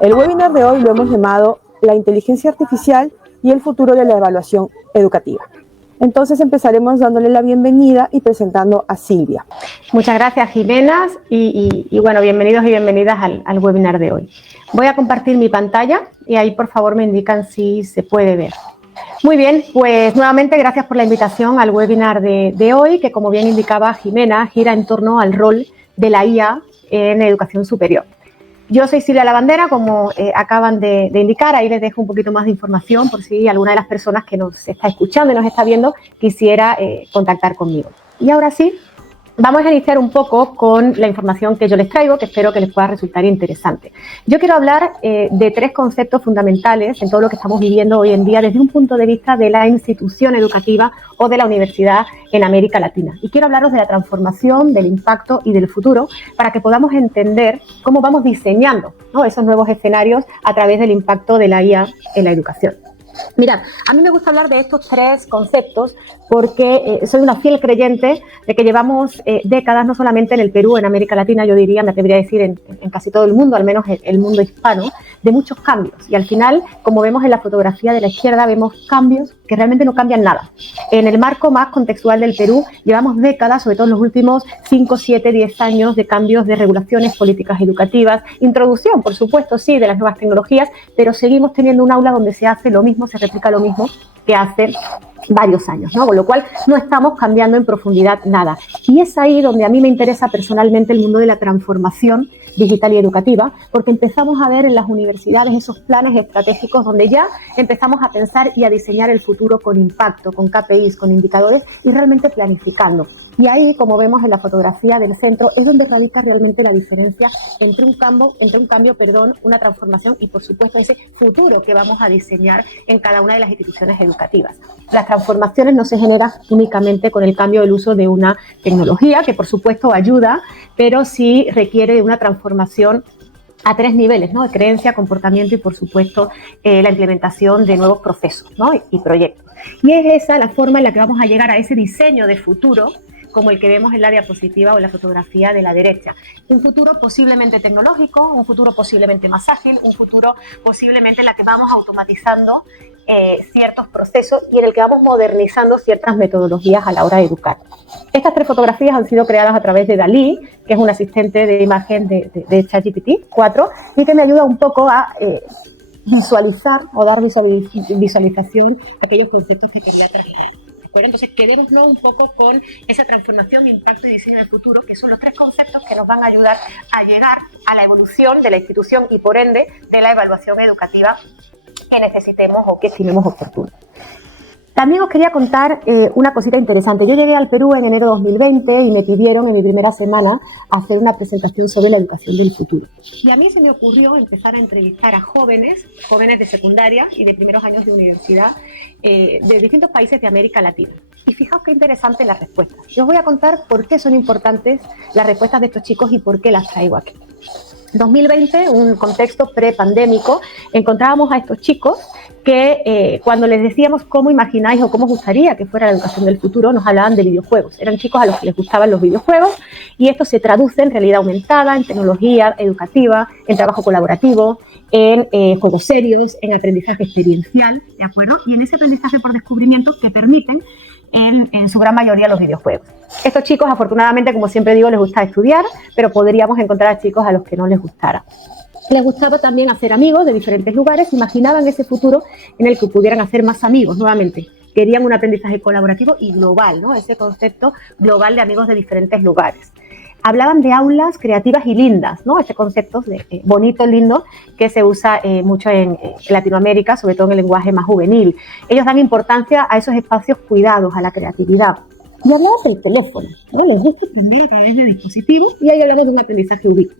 El webinar de hoy lo hemos llamado La inteligencia artificial y el futuro de la evaluación educativa. Entonces empezaremos dándole la bienvenida y presentando a Silvia. Muchas gracias, Jimena, y bueno, bienvenidos y bienvenidas al webinar de hoy. Voy a compartir mi pantalla y ahí por favor me indican si se puede ver. Muy bien, pues nuevamente gracias por la invitación al webinar de hoy, que como bien indicaba Jimena, gira en torno al rol de la IA en educación superior. Yo soy Silvia Lavandera, como acaban de indicar, ahí les dejo un poquito más de información por si alguna de las personas que nos está escuchando y nos está viendo quisiera contactar conmigo. Y ahora sí, vamos a iniciar un poco con la información que yo les traigo, que espero que les pueda resultar interesante. Yo quiero hablar de tres conceptos fundamentales en todo lo que estamos viviendo hoy en día desde un punto de vista de la institución educativa o de la universidad en América Latina. Y quiero hablaros de la transformación, del impacto y del futuro para que podamos entender cómo vamos diseñando, ¿no?, esos nuevos escenarios a través del impacto de la IA en la educación. Mirad, a mí me gusta hablar de estos tres conceptos porque soy una fiel creyente de que llevamos décadas, no solamente en el Perú, en América Latina, yo diría, me atrevería a decir en casi todo el mundo, al menos el mundo hispano, de muchos cambios. Y al final, como vemos en la fotografía de la izquierda, vemos cambios que realmente no cambian nada. En el marco más contextual del Perú, llevamos décadas, sobre todo en los últimos 5, 7, 10 años, de cambios de regulaciones, políticas educativas, introducción, por supuesto, sí, de las nuevas tecnologías, pero seguimos teniendo un aula donde se hace lo mismo, se replica lo mismo que hace varios años, ¿no? Con lo cual no estamos cambiando en profundidad nada. Y es ahí donde a mí me interesa personalmente el mundo de la transformación digital y educativa, porque empezamos a ver en las universidades esos planes estratégicos donde ya empezamos a pensar y a diseñar el futuro con impacto, con KPIs, con indicadores y realmente planificando. Y ahí, como vemos en la fotografía del centro, es donde radica realmente la diferencia entre un cambio, una transformación y, por supuesto, ese futuro que vamos a diseñar en cada una de las instituciones educativas. Las transformaciones no se generan únicamente con el cambio del uso de una tecnología, que por supuesto ayuda, pero sí requiere de una transformación a tres niveles, ¿no?, de creencia, comportamiento y, por supuesto, la implementación de nuevos procesos, ¿no?, y proyectos. Y es esa la forma en la que vamos a llegar a ese diseño de futuro como el que vemos en la diapositiva o en la fotografía de la derecha. Un futuro posiblemente tecnológico, un futuro posiblemente más ágil, un futuro posiblemente en la que vamos automatizando ciertos procesos y en el que vamos modernizando ciertas metodologías a la hora de educar. Estas tres fotografías han sido creadas a través de DALL-E, que es un asistente de imagen de ChatGPT 4 y que me ayuda un poco a visualizar o dar visualización a aquellos conceptos que quería trasladar. Entonces, quedémonos un poco con esa transformación, impacto y diseño del futuro, que son los tres conceptos que nos van a ayudar a llegar a la evolución de la institución y, por ende, de la evaluación educativa que necesitemos o que estimemos oportuno. También os quería contar una cosita interesante. Yo llegué al Perú en enero de 2020 y me pidieron en mi primera semana hacer una presentación sobre la educación del futuro. Y a mí se me ocurrió empezar a entrevistar a jóvenes de secundaria y de primeros años de universidad de distintos países de América Latina. Y fijaos qué interesante las respuestas. Yo os voy a contar por qué son importantes las respuestas de estos chicos y por qué las traigo aquí. 2020, un contexto prepandémico, encontrábamos a estos chicos que cuando les decíamos cómo imagináis o cómo os gustaría que fuera la educación del futuro, nos hablaban de videojuegos. Eran chicos a los que les gustaban los videojuegos y esto se traduce en realidad aumentada, en tecnología educativa, en trabajo colaborativo, en juegos serios, en aprendizaje experiencial, ¿de acuerdo? Y en ese aprendizaje por descubrimiento que permiten en su gran mayoría los videojuegos. Estos chicos, afortunadamente, como siempre digo, les gusta estudiar, pero podríamos encontrar a chicos a los que no les gustara. Les gustaba también hacer amigos de diferentes lugares, imaginaban ese futuro en el que pudieran hacer más amigos nuevamente. Querían un aprendizaje colaborativo y global, ¿no?, ese concepto global de amigos de diferentes lugares. Hablaban de aulas creativas y lindas, ¿no?, ese concepto de bonito, lindo, que se usa mucho en Latinoamérica, sobre todo en el lenguaje más juvenil. Ellos dan importancia a esos espacios cuidados, a la creatividad. Y hablamos del teléfono, ¿no? Les gusta aprender a través de dispositivos y ahí hablamos de un aprendizaje ubícuo.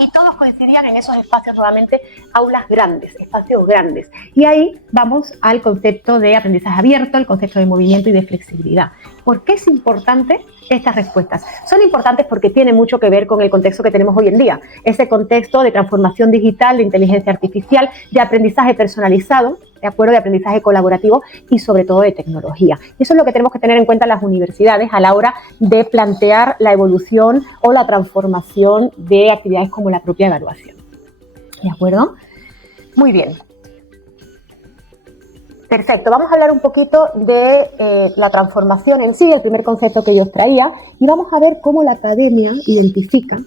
Y todos coincidían en esos espacios nuevamente, aulas grandes, espacios grandes. Y ahí vamos al concepto de aprendizaje abierto, el concepto de movimiento y de flexibilidad. ¿Por qué es importante estas respuestas? Son importantes porque tienen mucho que ver con el contexto que tenemos hoy en día. Ese contexto de transformación digital, de inteligencia artificial, de aprendizaje personalizado, ¿de acuerdo?, de aprendizaje colaborativo y sobre todo de tecnología. Y eso es lo que tenemos que tener en cuenta las universidades a la hora de plantear la evolución o la transformación de actividades como la propia evaluación. ¿De acuerdo? Muy bien. Perfecto, vamos a hablar un poquito de la transformación en sí, el primer concepto que yo os traía, y vamos a ver cómo la academia identifica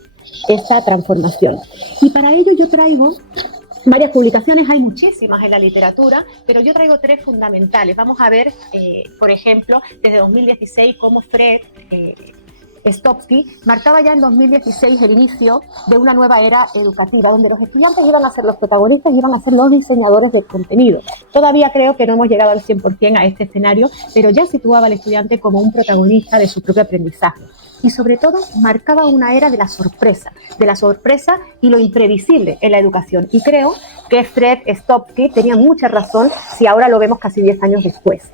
esta transformación. Y para ello yo traigo varias publicaciones, hay muchísimas en la literatura, pero yo traigo 3 fundamentales. Vamos a ver, por ejemplo, desde 2016 cómo Fred Stopsky marcaba ya en 2016 el inicio de una nueva era educativa, donde los estudiantes iban a ser los protagonistas y iban a ser los diseñadores del contenido. Todavía creo que no hemos llegado al 100% a este escenario, pero ya situaba al estudiante como un protagonista de su propio aprendizaje. Y sobre todo marcaba una era de la sorpresa y lo imprevisible en la educación. Y creo que Fred Stopsky tenía mucha razón si ahora lo vemos casi 10 años después.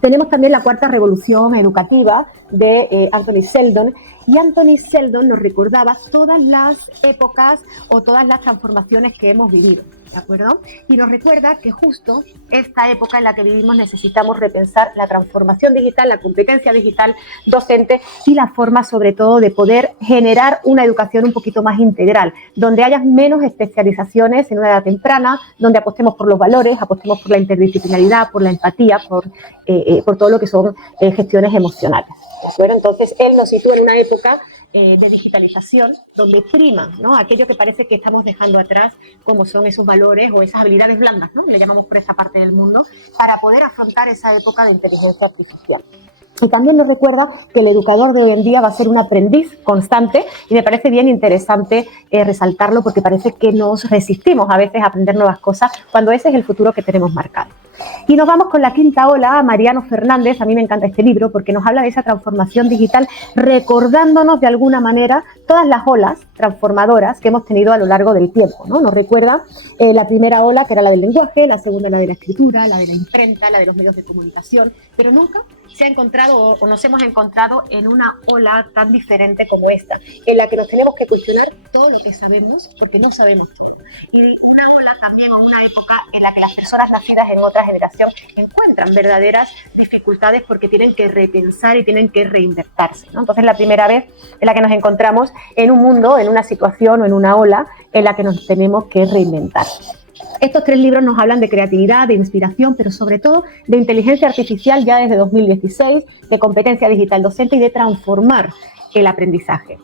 Tenemos también la cuarta revolución educativa de Anthony Seldon, y Anthony Seldon nos recordaba todas las épocas o todas las transformaciones que hemos vivido, ¿de acuerdo? Y nos recuerda que justo esta época en la que vivimos necesitamos repensar la transformación digital, la competencia digital docente y la forma sobre todo de poder generar una educación un poquito más integral, donde haya menos especializaciones en una edad temprana, donde apostemos por los valores, apostemos por la interdisciplinaridad, por la empatía, por todo lo que son gestiones emocionales. ¿De acuerdo? Entonces, él nos sitúa en una época de digitalización donde prima, ¿no?, aquello que parece que estamos dejando atrás, como son esos valores o esas habilidades blandas, ¿no?, le llamamos por esa parte del mundo, para poder afrontar esa época de inteligencia artificial. Y también nos recuerda que el educador de hoy en día va a ser un aprendiz constante, y me parece bien interesante resaltarlo, porque parece que nos resistimos a veces a aprender nuevas cosas cuando ese es el futuro que tenemos marcado. Y nos vamos con la quinta ola, Mariano Fernández. A mí me encanta este libro porque nos habla de esa transformación digital, recordándonos de alguna manera todas las olas transformadoras que hemos tenido a lo largo del tiempo, ¿no? Nos recuerda la primera ola, que era la del lenguaje, la segunda la de la escritura, la de la imprenta, la de los medios de comunicación, pero nunca se ha encontrado o nos hemos encontrado en una ola tan diferente como esta, en la que nos tenemos que cuestionar todo lo que sabemos, porque no sabemos todo. Y una ola también, o una época en la que las personas nacidas en otra generación encuentran verdaderas dificultades porque tienen que repensar y tienen que reinventarse, ¿no? Entonces, la primera vez en la que nos encontramos en un mundo, en una situación o en una ola en la que nos tenemos que reinventar. Estos 3 libros nos hablan de creatividad, de inspiración, pero sobre todo de inteligencia artificial ya desde 2016, de competencia digital docente y de transformar el aprendizaje.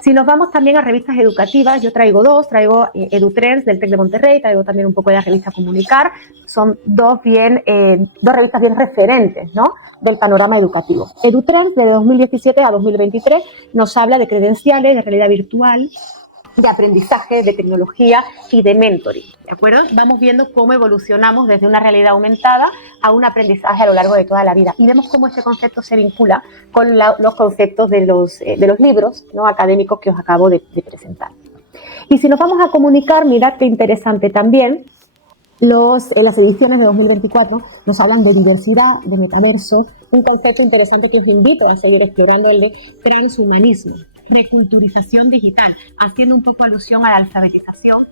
Si nos vamos también a revistas educativas, yo traigo 2, traigo EduTrends del TEC de Monterrey, traigo también un poco de la revista Comunicar. Son dos revistas bien referentes, ¿no?, del panorama educativo. EduTrends de 2017 a 2023 nos habla de credenciales, de realidad virtual, de aprendizaje, de tecnología y de mentoring, ¿de acuerdo? Vamos viendo cómo evolucionamos desde una realidad aumentada a un aprendizaje a lo largo de toda la vida, y vemos cómo este concepto se vincula con los conceptos de los libros, ¿no?, académicos que os acabo de presentar. Y si nos vamos a Comunicar, mirad qué interesante también. Las ediciones de 2024 nos hablan de diversidad, de metaverso, un concepto interesante que os invito a seguir explorando, el de transhumanismo, reculturización digital, haciendo un poco alusión a la alfabetización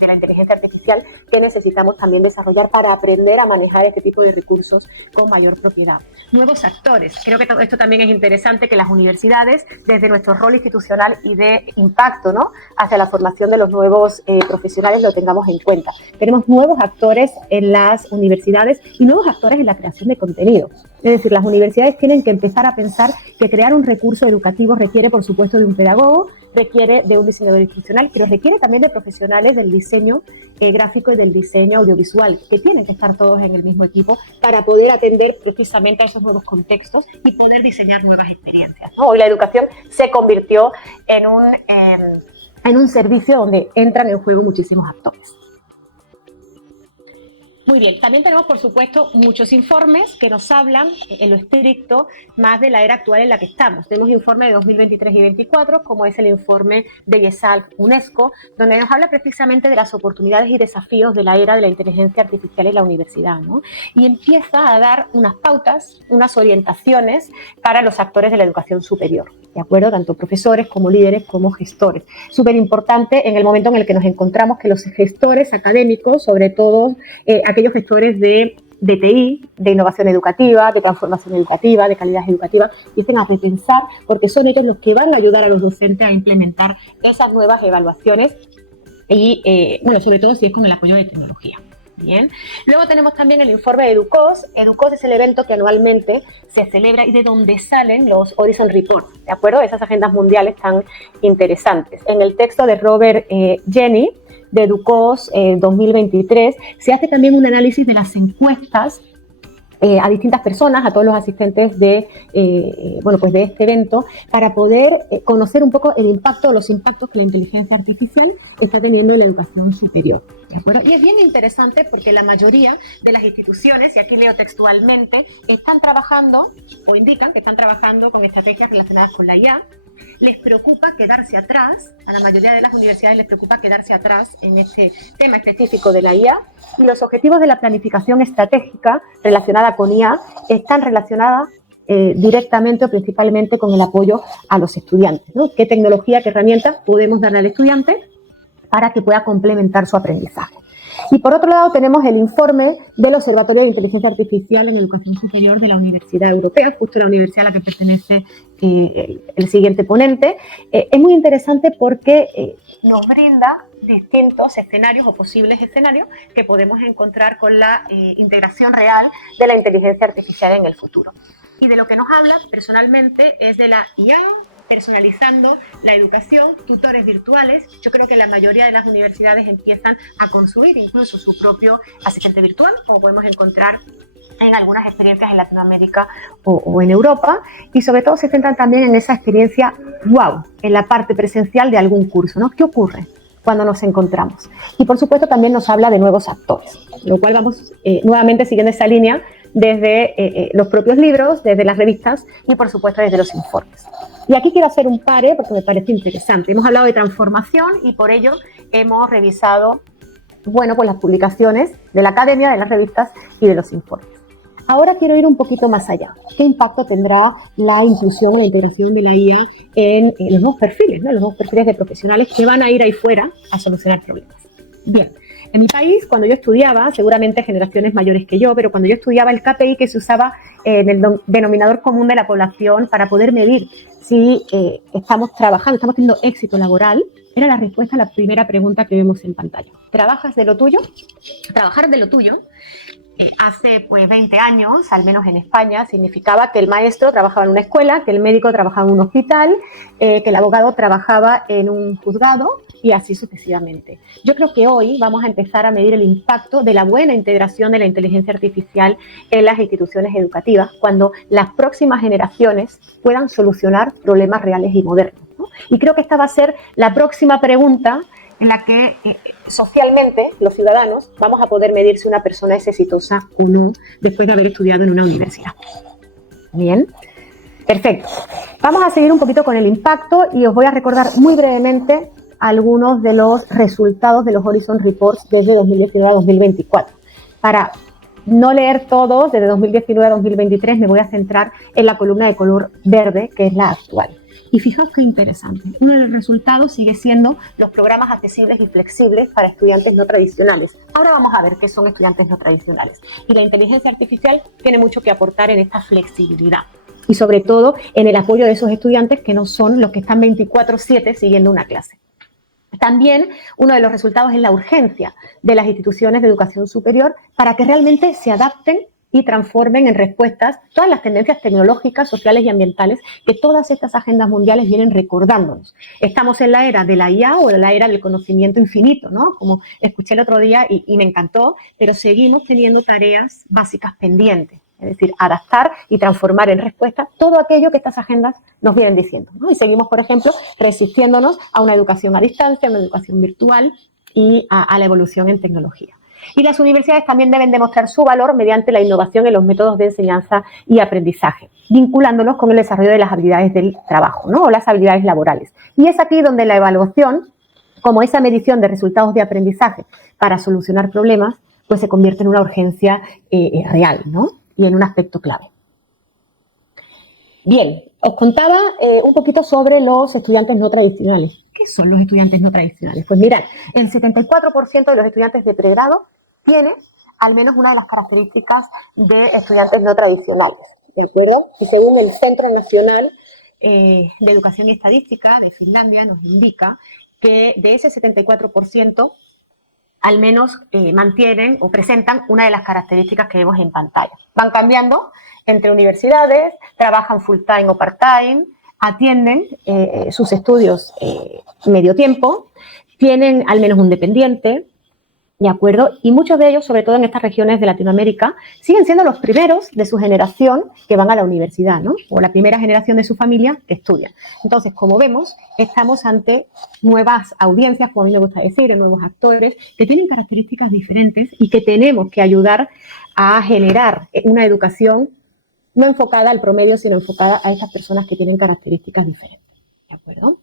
de la inteligencia artificial que necesitamos también desarrollar para aprender a manejar este tipo de recursos con mayor propiedad. Nuevos actores. Creo que esto también es interesante, que las universidades, desde nuestro rol institucional y de impacto, ¿no?, hacia la formación de los nuevos profesionales, lo tengamos en cuenta. Tenemos nuevos actores en las universidades y nuevos actores en la creación de contenido. Es decir, las universidades tienen que empezar a pensar que crear un recurso educativo requiere, por supuesto, de un pedagogo, requiere de un diseñador institucional, pero requiere también de profesionales del diseño gráfico y del diseño audiovisual, que tienen que estar todos en el mismo equipo para poder atender precisamente a esos nuevos contextos y poder diseñar nuevas experiencias, ¿no? Hoy la educación se convirtió en un servicio donde entran en juego muchísimos actores. Muy bien, también tenemos, por supuesto, muchos informes que nos hablan, en lo estricto, más de la era actual en la que estamos. Tenemos informes de 2023 y 2024, como es el informe de IESALC UNESCO, donde nos habla precisamente de las oportunidades y desafíos de la era de la inteligencia artificial en la universidad, ¿no? Y empieza a dar unas pautas, unas orientaciones para los actores de la educación superior, ¿de acuerdo? Tanto profesores como líderes como gestores. Súper importante en el momento en el que nos encontramos que los gestores académicos, sobre todo aquellos gestores de TI, de innovación educativa, de transformación educativa, de calidad educativa, empiecen a repensar, porque son ellos los que van a ayudar a los docentes a implementar esas nuevas evaluaciones y, bueno, sobre todo si es con el apoyo de tecnología. Bien. Luego tenemos también el informe de EDUCOS. EDUCOS es el evento que anualmente se celebra y de donde salen los Horizon Reports, ¿de acuerdo? Esas agendas mundiales tan interesantes. En el texto de Robert Jenny, de EDUCOS 2023, se hace también un análisis de las encuestas a distintas personas, a todos los asistentes de, bueno, pues de este evento, para poder conocer un poco el impacto, los impactos que la inteligencia artificial está teniendo en la educación superior. ¿De acuerdo? Y es bien interesante porque la mayoría de las instituciones, y aquí leo textualmente, están trabajando o indican que están trabajando con estrategias relacionadas con la IA. Les preocupa quedarse atrás, a la mayoría de las universidades les preocupa quedarse atrás en este tema específico de la IA, y los objetivos de la planificación estratégica relacionada con IA están relacionadas directamente o principalmente con el apoyo a los estudiantes, ¿no? ¿Qué tecnología, qué herramientas podemos darle al estudiante para que pueda complementar su aprendizaje? Y por otro lado tenemos el informe del Observatorio de Inteligencia Artificial en Educación Superior de la Universidad Europea, justo la universidad a la que pertenece el siguiente ponente. Es muy interesante porque nos brinda distintos escenarios o posibles escenarios que podemos encontrar con la integración real de la inteligencia artificial en el futuro. Y de lo que nos habla personalmente es de la IA, personalizando la educación, tutores virtuales. Yo creo que la mayoría de las universidades empiezan a construir incluso su propio asistente virtual, como podemos encontrar en algunas experiencias en Latinoamérica o en Europa, y sobre todo se centran también en esa experiencia wow, en la parte presencial de algún curso, ¿no? ¿Qué ocurre cuando nos encontramos? Y por supuesto también nos habla de nuevos actores, lo cual vamos nuevamente siguiendo esa línea desde los propios libros, desde las revistas y por supuesto desde los informes. Y aquí quiero hacer un pare porque me parece interesante. Hemos hablado de transformación y por ello hemos revisado, bueno, pues las publicaciones de la academia, de las revistas y de los informes. Ahora quiero ir un poquito más allá. ¿Qué impacto tendrá la inclusión o la integración de la IA en los nuevos perfiles, ¿no? Los nuevos perfiles de profesionales que van a ir ahí fuera a solucionar problemas? Bien, en mi país, cuando yo estudiaba, seguramente generaciones mayores que yo, pero cuando yo estudiaba, el KPI que se usaba en el denominador común de la población para poder medir si estamos trabajando, estamos teniendo éxito laboral, era la respuesta a la primera pregunta que vemos en pantalla. ¿Trabajas de lo tuyo? Trabajar de lo tuyo hace pues 20 años, al menos en España, significaba que el maestro trabajaba en una escuela, que el médico trabajaba en un hospital, que el abogado trabajaba en un juzgado y así sucesivamente. Yo creo que hoy vamos a empezar a medir el impacto de la buena integración de la inteligencia artificial en las instituciones educativas cuando las próximas generaciones puedan solucionar problemas reales y modernos, ¿no? Y creo que esta va a ser la próxima pregunta en la que socialmente los ciudadanos vamos a poder medir si una persona es exitosa o no después de haber estudiado en una universidad. Bien, perfecto. Vamos a seguir un poquito con el impacto y os voy a recordar muy brevemente algunos de los resultados de los Horizon Reports desde 2019 a 2024. Para no leer todos, desde 2019 a 2023 me voy a centrar en la columna de color verde, que es la actual. Y fijaos qué interesante. Uno de los resultados sigue siendo los programas accesibles y flexibles para estudiantes no tradicionales. Ahora vamos a ver qué son estudiantes no tradicionales. Y la inteligencia artificial tiene mucho que aportar en esta flexibilidad. Y sobre todo en el apoyo de esos estudiantes que no son los que están 24/7 siguiendo una clase. También uno de los resultados es la urgencia de las instituciones de educación superior para que realmente se adapten y transformen en respuestas todas las tendencias tecnológicas, sociales y ambientales que todas estas agendas mundiales vienen recordándonos. Estamos en la era de la IA o en la era del conocimiento infinito, ¿no? Como escuché el otro día y me encantó, pero seguimos teniendo tareas básicas pendientes. Es decir, adaptar y transformar en respuesta todo aquello que estas agendas nos vienen diciendo, ¿no? Y seguimos, por ejemplo, resistiéndonos a una educación a distancia, a una educación virtual y a la evolución en tecnología. Y las universidades también deben demostrar su valor mediante la innovación en los métodos de enseñanza y aprendizaje, vinculándolos con el desarrollo de las habilidades del trabajo, ¿no? O las habilidades laborales. Y es aquí donde la evaluación, como esa medición de resultados de aprendizaje para solucionar problemas, pues se convierte en una urgencia real, ¿no? Y en un aspecto clave. Bien, os contaba un poquito sobre los estudiantes no tradicionales. ¿Qué son los estudiantes no tradicionales? Pues mirad, el 74% de los estudiantes de pregrado tiene al menos una de las características de estudiantes no tradicionales, ¿de acuerdo? Y según el Centro Nacional de Educación y Estadística de Finlandia nos indica que de ese 74%, al menos mantienen o presentan una de las características que vemos en pantalla. Van cambiando entre universidades, trabajan full time o part time, atienden sus estudios medio tiempo, tienen al menos un dependiente, ¿de acuerdo? Y muchos de ellos, sobre todo en estas regiones de Latinoamérica, siguen siendo los primeros de su generación que van a la universidad, ¿no? O la primera generación de su familia que estudia. Entonces, como vemos, estamos ante nuevas audiencias, como a mí me gusta decir, nuevos actores, que tienen características diferentes y que tenemos que ayudar a generar una educación no enfocada al promedio, sino enfocada a estas personas que tienen características diferentes, ¿de acuerdo?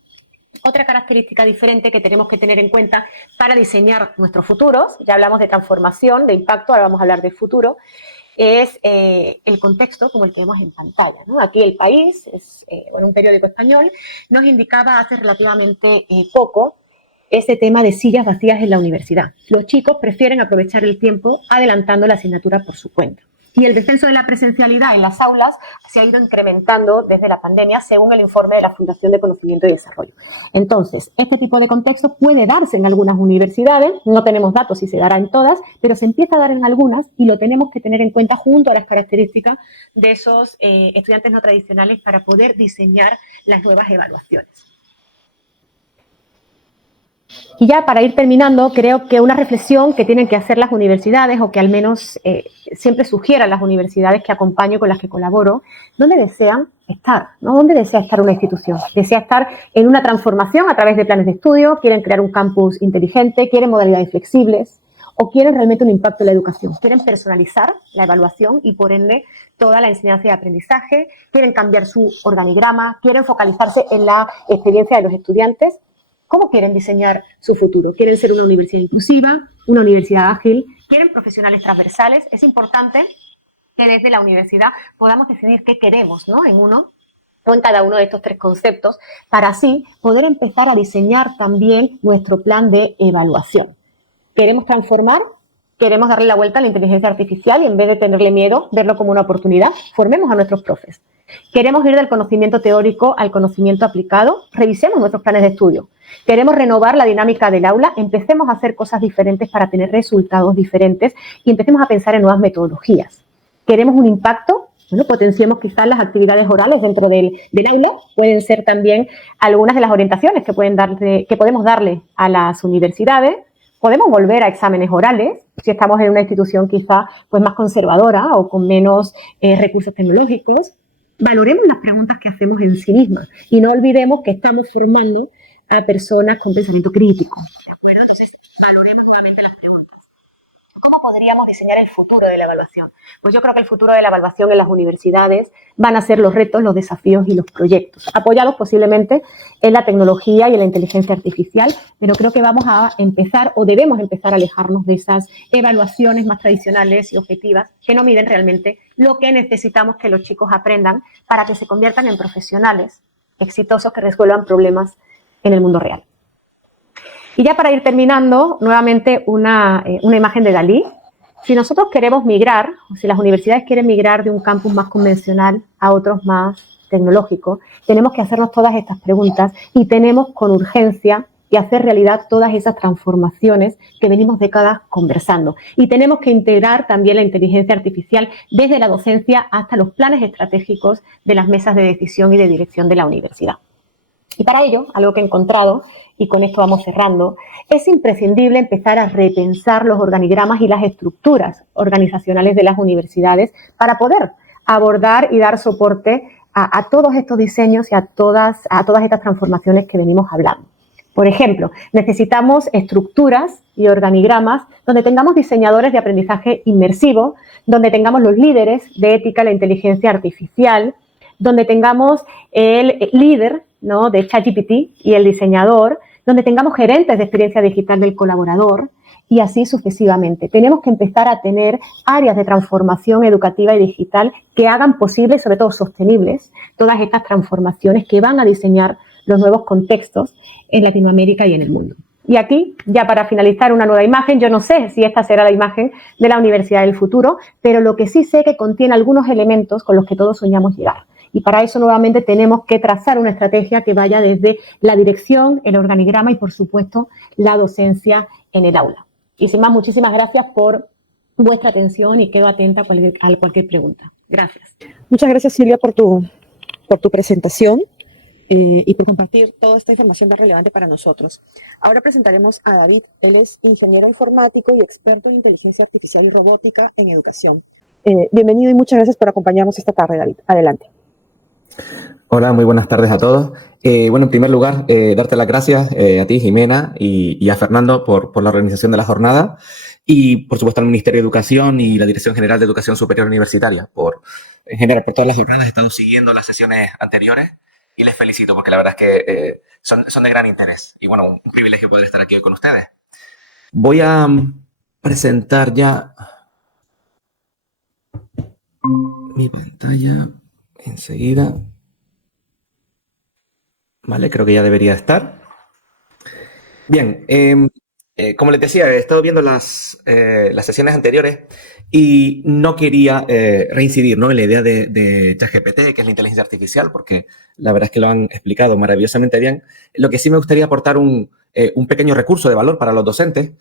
Otra característica diferente que tenemos que tener en cuenta para diseñar nuestros futuros, ya hablamos de transformación, de impacto, ahora vamos a hablar de futuro, es el contexto como el que vemos en pantalla, ¿no? Aquí El País, es un periódico español, nos indicaba hace relativamente poco ese tema de sillas vacías en la universidad. Los chicos prefieren aprovechar el tiempo adelantando la asignatura por su cuenta. Y el descenso de la presencialidad en las aulas se ha ido incrementando desde la pandemia, según el informe de la Fundación de Conocimiento y Desarrollo. Entonces, este tipo de contexto puede darse en algunas universidades, no tenemos datos si se dará en todas, pero se empieza a dar en algunas y lo tenemos que tener en cuenta junto a las características de esos estudiantes no tradicionales para poder diseñar las nuevas evaluaciones. Y ya para ir terminando, creo que una reflexión que tienen que hacer las universidades, o que al menos siempre sugieran las universidades que acompaño, con las que colaboro, ¿dónde desean estar? ¿No? ¿Dónde desea estar una institución? ¿Desea estar en una transformación a través de planes de estudio? ¿Quieren crear un campus inteligente? ¿Quieren modalidades flexibles? ¿O quieren realmente un impacto en la educación? ¿Quieren personalizar la evaluación y, por ende, toda la enseñanza y aprendizaje? ¿Quieren cambiar su organigrama? ¿Quieren focalizarse en la experiencia de los estudiantes? ¿Cómo quieren diseñar su futuro? ¿Quieren ser una universidad inclusiva, una universidad ágil? ¿Quieren profesionales transversales? Es importante que desde la universidad podamos decidir qué queremos, ¿no? En uno o en cada uno de estos tres conceptos, para así poder empezar a diseñar también nuestro plan de evaluación. ¿Queremos transformar? ¿Queremos darle la vuelta a la inteligencia artificial y, en vez de tenerle miedo, verlo como una oportunidad? Formemos a nuestros profes. ¿Queremos ir del conocimiento teórico al conocimiento aplicado? Revisemos nuestros planes de estudio. ¿Queremos renovar la dinámica del aula? Empecemos a hacer cosas diferentes para tener resultados diferentes y empecemos a pensar en nuevas metodologías. ¿Queremos un impacto? Bueno, potenciemos quizás las actividades orales dentro del aula. Pueden ser también algunas de las orientaciones que podemos darle a las universidades. Podemos volver a exámenes orales, si estamos en una institución quizá pues más conservadora o con menos recursos tecnológicos. Valoremos las preguntas que hacemos en sí mismas y no olvidemos que estamos formando a personas con pensamiento crítico. ¿De acuerdo? Entonces, valoremos nuevamente las preguntas. ¿Cómo podríamos diseñar el futuro de la evaluación? Pues yo creo que el futuro de la evaluación en las universidades van a ser los retos, los desafíos y los proyectos, apoyados posiblemente en la tecnología y en la inteligencia artificial, pero creo que vamos a empezar o debemos empezar a alejarnos de esas evaluaciones más tradicionales y objetivas que no miden realmente lo que necesitamos que los chicos aprendan para que se conviertan en profesionales exitosos que resuelvan problemas en el mundo real. Y ya para ir terminando, nuevamente una imagen de Dalí. Si nosotros queremos migrar, o si las universidades quieren migrar de un campus más convencional a otros más tecnológicos, tenemos que hacernos todas estas preguntas y tenemos con urgencia y hacer realidad todas esas transformaciones que venimos décadas conversando. Y tenemos que integrar también la inteligencia artificial desde la docencia hasta los planes estratégicos de las mesas de decisión y de dirección de la universidad. Y para ello, algo que he encontrado, y con esto vamos cerrando, es imprescindible empezar a repensar los organigramas y las estructuras organizacionales de las universidades para poder abordar y dar soporte a todos estos diseños y a todas estas transformaciones que venimos hablando. Por ejemplo, necesitamos estructuras y organigramas donde tengamos diseñadores de aprendizaje inmersivo, donde tengamos los líderes de ética en la inteligencia artificial, donde tengamos el líder, ¿no?, de ChatGPT y el diseñador, donde tengamos gerentes de experiencia digital del colaborador y así sucesivamente. Tenemos que empezar a tener áreas de transformación educativa y digital que hagan posibles, sobre todo sostenibles, todas estas transformaciones que van a diseñar los nuevos contextos en Latinoamérica y en el mundo. Y aquí, ya para finalizar, una nueva imagen. Yo no sé si esta será la imagen de la Universidad del Futuro, pero lo que sí sé que contiene algunos elementos con los que todos soñamos llegar. Y para eso nuevamente tenemos que trazar una estrategia que vaya desde la dirección, el organigrama y, por supuesto, la docencia en el aula. Y sin más, muchísimas gracias por vuestra atención y quedo atenta a cualquier pregunta. Gracias. Muchas gracias, Silvia, por tu presentación y por compartir toda esta información tan relevante para nosotros. Ahora presentaremos a David. Él es ingeniero informático y experto en inteligencia artificial y robótica en educación. Bienvenido y muchas gracias por acompañarnos esta tarde, David. Adelante. Hola, muy buenas tardes a todos. Bueno, en primer lugar, darte las gracias a ti, Jimena, y a Fernando por la organización de la jornada y, por supuesto, al Ministerio de Educación y la Dirección General de Educación Superior Universitaria en general, por todas las jornadas. He estado siguiendo las sesiones anteriores y les felicito porque la verdad es que son de gran interés. Y, bueno, un privilegio poder estar aquí hoy con ustedes. Voy a presentar ya mi pantalla enseguida. Vale, creo que ya debería estar. Bien, como les decía, he estado viendo las sesiones anteriores y no quería reincidir, ¿no?, en la idea de ChatGPT, que es la inteligencia artificial, porque la verdad es que lo han explicado maravillosamente bien. Lo que sí me gustaría aportar un pequeño recurso de valor para los docentes,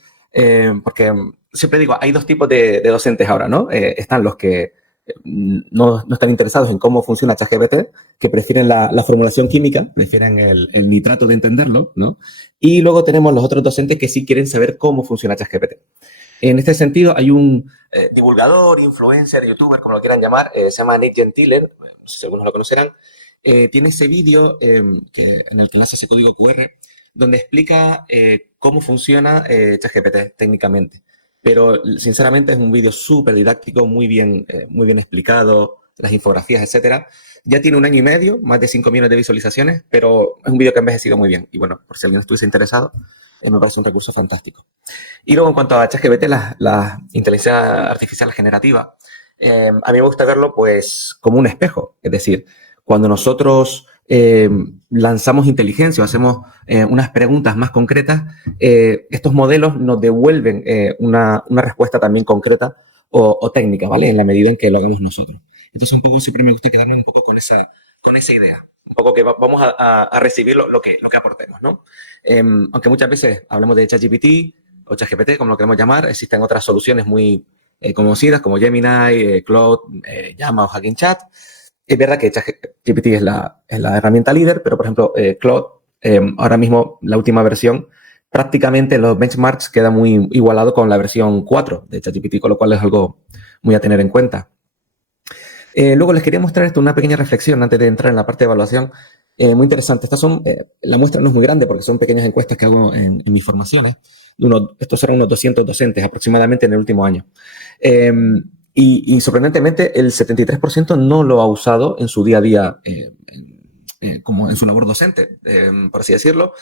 porque siempre digo, hay dos tipos de docentes ahora, ¿no? Están los que no están interesados en cómo funciona ChatGPT, que prefieren la formulación química, prefieren el nitrato de entenderlo, ¿no? Y luego tenemos los otros docentes que sí quieren saber cómo funciona ChatGPT. En este sentido, hay un divulgador, influencer, youtuber, como lo quieran llamar, se llama Nate Gentile, no sé si algunos lo conocerán. Tiene ese vídeo en el que enlaza ese código QR, donde explica cómo funciona ChatGPT técnicamente. Pero, sinceramente, es un vídeo súper didáctico, muy bien explicado, las infografías, etcétera. Ya tiene 1 año y medio, más de 5 millones de visualizaciones, pero es un vídeo que ha envejecido muy bien. Y, bueno, por si alguien estuviese interesado, me parece un recurso fantástico. Y luego, en cuanto a ChatGPT, la inteligencia artificial generativa, a mí me gusta verlo, pues, como un espejo. Es decir, cuando nosotros lanzamos inteligencia o hacemos unas preguntas más concretas, estos modelos nos devuelven una respuesta también concreta o técnica, ¿vale? En la medida en que lo hagamos nosotros. Entonces, un poco siempre me gusta quedarme un poco con esa idea. Un poco que vamos a recibir lo que aportemos, ¿no? Aunque muchas veces hablamos de ChatGPT o ChatGPT, como lo queremos llamar, existen otras soluciones muy conocidas como Gemini, Claude, Llama o Hugging Chat. Es verdad que ChatGPT es la herramienta líder, pero, por ejemplo, Claude, ahora mismo, la última versión, prácticamente los benchmarks queda muy igualado con la versión 4 de ChatGPT, con lo cual es algo muy a tener en cuenta. Luego les quería mostrar una pequeña reflexión antes de entrar en la parte de evaluación. Muy interesante. La muestra no es muy grande porque son pequeñas encuestas que hago en mis formaciones. Estos eran unos 200 docentes aproximadamente en el último año. Y sorprendentemente, el 73% no lo ha usado en su día a día, como en su labor docente, por así decirlo.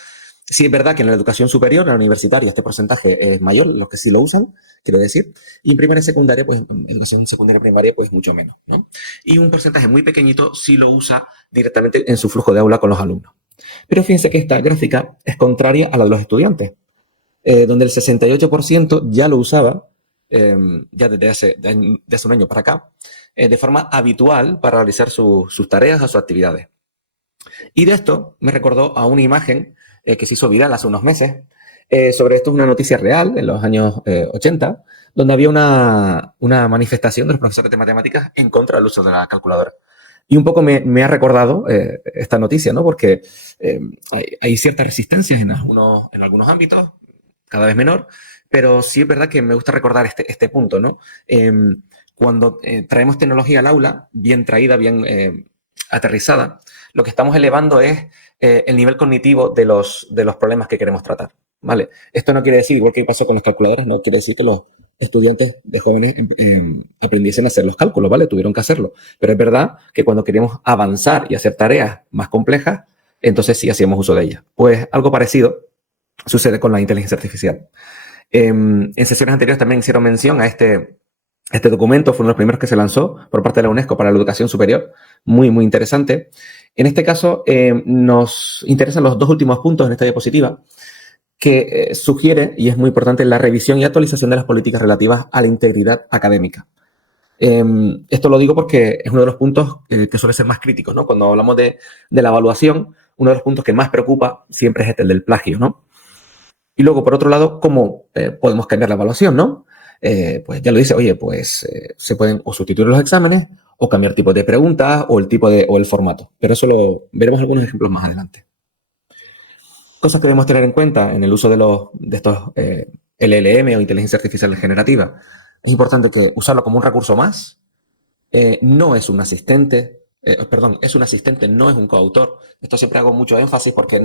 Sí es verdad que en la educación superior, en la universitaria, este porcentaje es mayor, los que sí lo usan, quiero decir. Y en primaria y secundaria, pues, en educación secundaria y primaria, pues mucho menos, ¿no? Y un porcentaje muy pequeñito sí lo usa directamente en su flujo de aula con los alumnos. Pero fíjense que esta gráfica es contraria a la de los estudiantes, donde el 68% ya lo usaba, ya desde hace un año para acá, de forma habitual para realizar sus tareas o sus actividades. Y de esto me recordó a una imagen que se hizo viral hace unos meses. Sobre esto es una noticia real en los años 80, donde había una manifestación de los profesores de matemáticas en contra del uso de la calculadora. Y un poco me ha recordado esta noticia, ¿no? Porque hay ciertas resistencias en algunos ámbitos, cada vez menor, pero sí es verdad que me gusta recordar este punto, ¿no? Cuando traemos tecnología al aula, bien traída, bien aterrizada, lo que estamos elevando es el nivel cognitivo de los problemas que queremos tratar, ¿vale? Esto no quiere decir, igual que pasó con las calculadoras, no quiere decir que los estudiantes de jóvenes aprendiesen a hacer los cálculos, ¿vale? Tuvieron que hacerlo. Pero es verdad que cuando queríamos avanzar y hacer tareas más complejas, entonces sí hacíamos uso de ellas. Pues algo parecido sucede con la inteligencia artificial. En sesiones anteriores también hicieron mención a este documento, fue uno de los primeros que se lanzó por parte de la UNESCO para la educación superior, muy, muy interesante. En este caso, nos interesan los dos últimos puntos en esta diapositiva, que sugiere, y es muy importante, la revisión y actualización de las políticas relativas a la integridad académica. Esto lo digo porque es uno de los puntos que suele ser más críticos, ¿no? Cuando hablamos de la evaluación, uno de los puntos que más preocupa siempre es el del plagio, ¿no? Y luego, por otro lado, ¿cómo podemos cambiar la evaluación, no? Pues ya lo dice, oye, pues se pueden o sustituir los exámenes o cambiar tipos de preguntas o o el formato. Pero eso lo veremos algunos ejemplos más adelante. Cosas que debemos tener en cuenta en el uso de estos LLM o inteligencia artificial generativa. Es importante que usarlo como un recurso más. No es un asistente, es un asistente, no es un coautor. Esto siempre hago mucho énfasis porque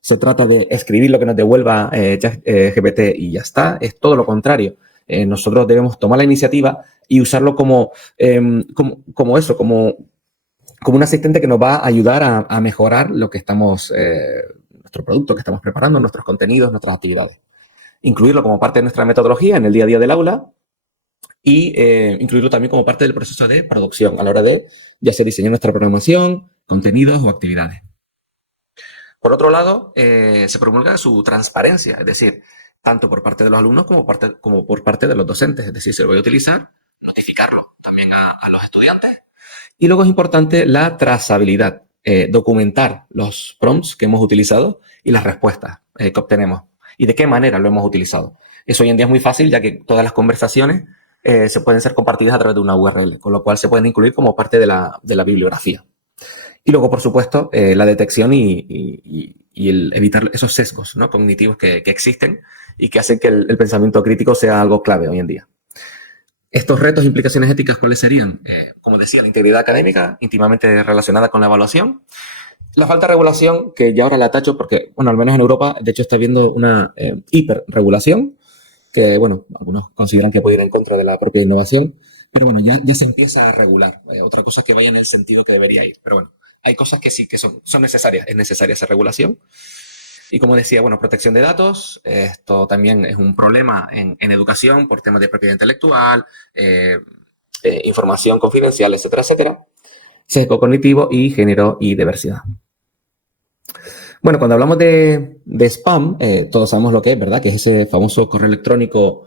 se trata de escribir lo que nos devuelva GPT y ya está. Es todo lo contrario. Nosotros debemos tomar la iniciativa y usarlo como un asistente que nos va a ayudar a mejorar lo que estamos, nuestro producto que estamos preparando, nuestros contenidos, nuestras actividades. Incluirlo como parte de nuestra metodología en el día a día del aula y incluirlo también como parte del proceso de producción a la hora de ya sea diseñar nuestra programación, contenidos o actividades. Por otro lado, se promulga su transparencia, es decir, tanto por parte de los alumnos como por parte de los docentes. Es decir, se lo voy a utilizar, notificarlo también a los estudiantes. Y luego es importante la trazabilidad, documentar los prompts que hemos utilizado y las respuestas que obtenemos y de qué manera lo hemos utilizado. Eso hoy en día es muy fácil, ya que todas las conversaciones se pueden ser compartidas a través de una URL, con lo cual se pueden incluir como parte de la bibliografía. Y luego, por supuesto, la detección y el evitar esos sesgos, ¿no?, cognitivos que existen y que hacen que el pensamiento crítico sea algo clave hoy en día. Estos retos e implicaciones éticas, ¿cuáles serían? Como decía, la integridad académica, íntimamente relacionada con la evaluación. La falta de regulación, que ya ahora la tacho porque, bueno, al menos en Europa, de hecho, está habiendo una hiperregulación, que, bueno, algunos consideran que puede ir en contra de la propia innovación, pero bueno, ya se empieza a regular. Otra cosa que vaya en el sentido que debería ir, pero bueno, hay cosas que sí que son necesarias, es necesaria esa regulación. Y como decía, bueno, protección de datos, esto también es un problema en educación por temas de propiedad intelectual, información confidencial, etcétera, etcétera. Sesgo cognitivo y género y diversidad. Bueno, cuando hablamos de spam, todos sabemos lo que es, ¿verdad? Que es ese famoso correo electrónico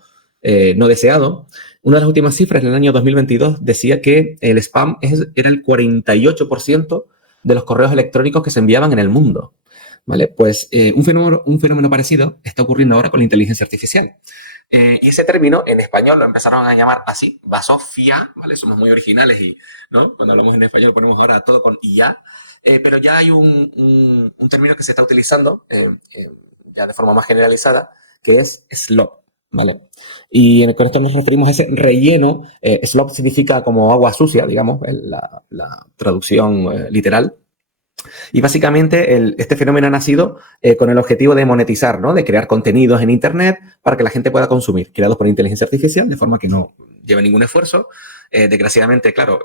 no deseado. Una de las últimas cifras en el año 2022 decía que el spam era el 48% de los correos electrónicos que se enviaban en el mundo. ¿Vale? Pues un fenómeno parecido está ocurriendo ahora con la inteligencia artificial. Y ese término en español lo empezaron a llamar así, basofia, ¿vale? Somos muy originales y, ¿no?, cuando hablamos en español ponemos ahora todo con IA, pero ya hay un término que se está utilizando ya de forma más generalizada, que es slop, ¿vale? Y con esto nos referimos a ese relleno. Slop significa como agua sucia, digamos, la traducción literal. Y básicamente este fenómeno ha nacido con el objetivo de monetizar, ¿no?, de crear contenidos en Internet para que la gente pueda consumir, creados por inteligencia artificial, de forma que no lleve ningún esfuerzo. Desgraciadamente, claro,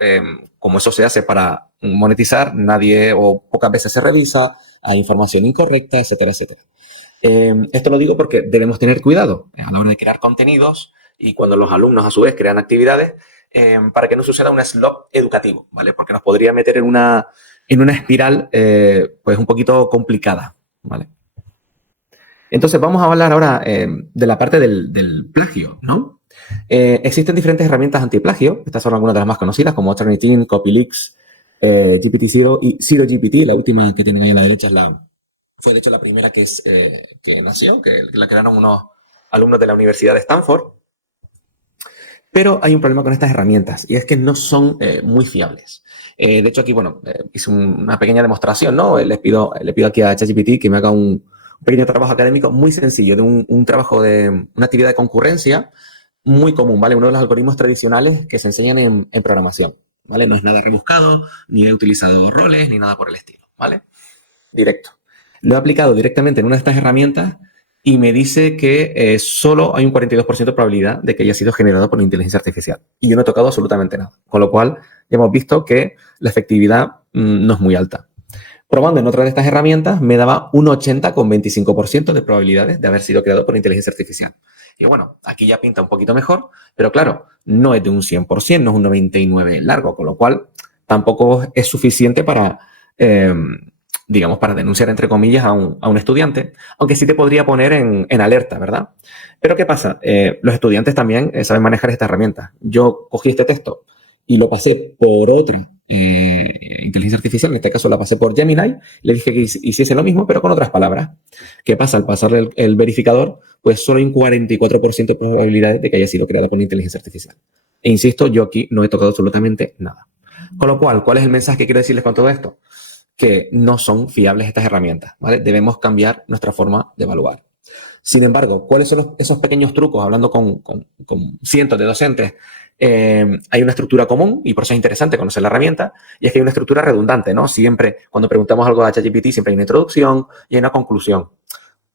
como eso se hace para monetizar, nadie o pocas veces se revisa, hay información incorrecta, etcétera, etcétera. Esto lo digo porque debemos tener cuidado a la hora de crear contenidos y cuando los alumnos a su vez crean actividades para que no suceda un slop educativo, ¿vale? Porque nos podría meter en una espiral pues un poquito complicada, ¿vale? Entonces vamos a hablar ahora de la parte del plagio, ¿no? Existen diferentes herramientas antiplagio. Estas son algunas de las más conocidas, como Turnitin, Copyleaks, GPT-0 y ZeroGPT. La última que tienen ahí a la derecha fue de hecho la primera que nació, que la crearon unos alumnos de la Universidad de Stanford. Pero hay un problema con estas herramientas y es que no son muy fiables. De hecho, aquí, bueno, hice una pequeña demostración, ¿no? Le pido aquí a ChatGPT que me haga un pequeño trabajo académico muy sencillo, de un trabajo de una actividad de concurrencia muy común, ¿vale? Uno de los algoritmos tradicionales que se enseñan en programación, ¿vale? No es nada rebuscado, ni he utilizado roles, ni nada por el estilo, ¿vale? Directo. Lo he aplicado directamente en una de estas herramientas y me dice que solo hay un 42% de probabilidad de que haya sido generado por inteligencia artificial. Y yo no he tocado absolutamente nada. Con lo cual, ya hemos visto que la efectividad no es muy alta. Probando en otra de estas herramientas, me daba un 80,25% de probabilidades de haber sido creado por inteligencia artificial. Y bueno, aquí ya pinta un poquito mejor, pero claro, no es de un 100%, no es un 99% largo, con lo cual tampoco es suficiente para digamos, para denunciar, entre comillas, a un estudiante, aunque sí te podría poner en alerta, ¿verdad? Pero ¿qué pasa? Los estudiantes también saben manejar esta herramienta. Yo cogí este texto y lo pasé por otra inteligencia artificial, en este caso la pasé por Gemini, le dije que hiciese lo mismo, pero con otras palabras. ¿Qué pasa? Al pasarle el verificador, pues solo hay un 44% de probabilidades de que haya sido creada por inteligencia artificial. E insisto, yo aquí no he tocado absolutamente nada. Con lo cual, ¿cuál es el mensaje que quiero decirles con todo esto? Que no son fiables estas herramientas, ¿vale? Debemos cambiar nuestra forma de evaluar. Sin embargo, ¿cuáles son esos pequeños trucos? Hablando con cientos de docentes, hay una estructura común y por eso es interesante conocer la herramienta, y es que hay una estructura redundante, ¿no? Siempre, cuando preguntamos algo a ChatGPT, siempre hay una introducción y hay una conclusión.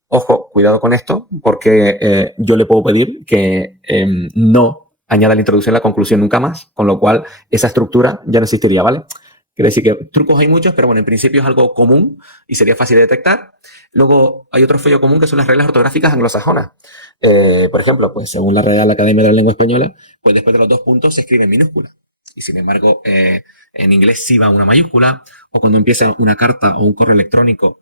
Ojo, cuidado con esto, porque yo le puedo pedir que no añada la introducción y la conclusión nunca más, con lo cual esa estructura ya no existiría, ¿vale? Quiere decir que trucos hay muchos, pero bueno, en principio es algo común y sería fácil de detectar. Luego hay otro fallo común que son las reglas ortográficas anglosajonas. Por ejemplo, pues según la Real Academia de la Lengua Española, pues después de los 2 puntos se escribe en minúscula. Y sin embargo, en inglés sí va una mayúscula, o cuando empieza una carta o un correo electrónico,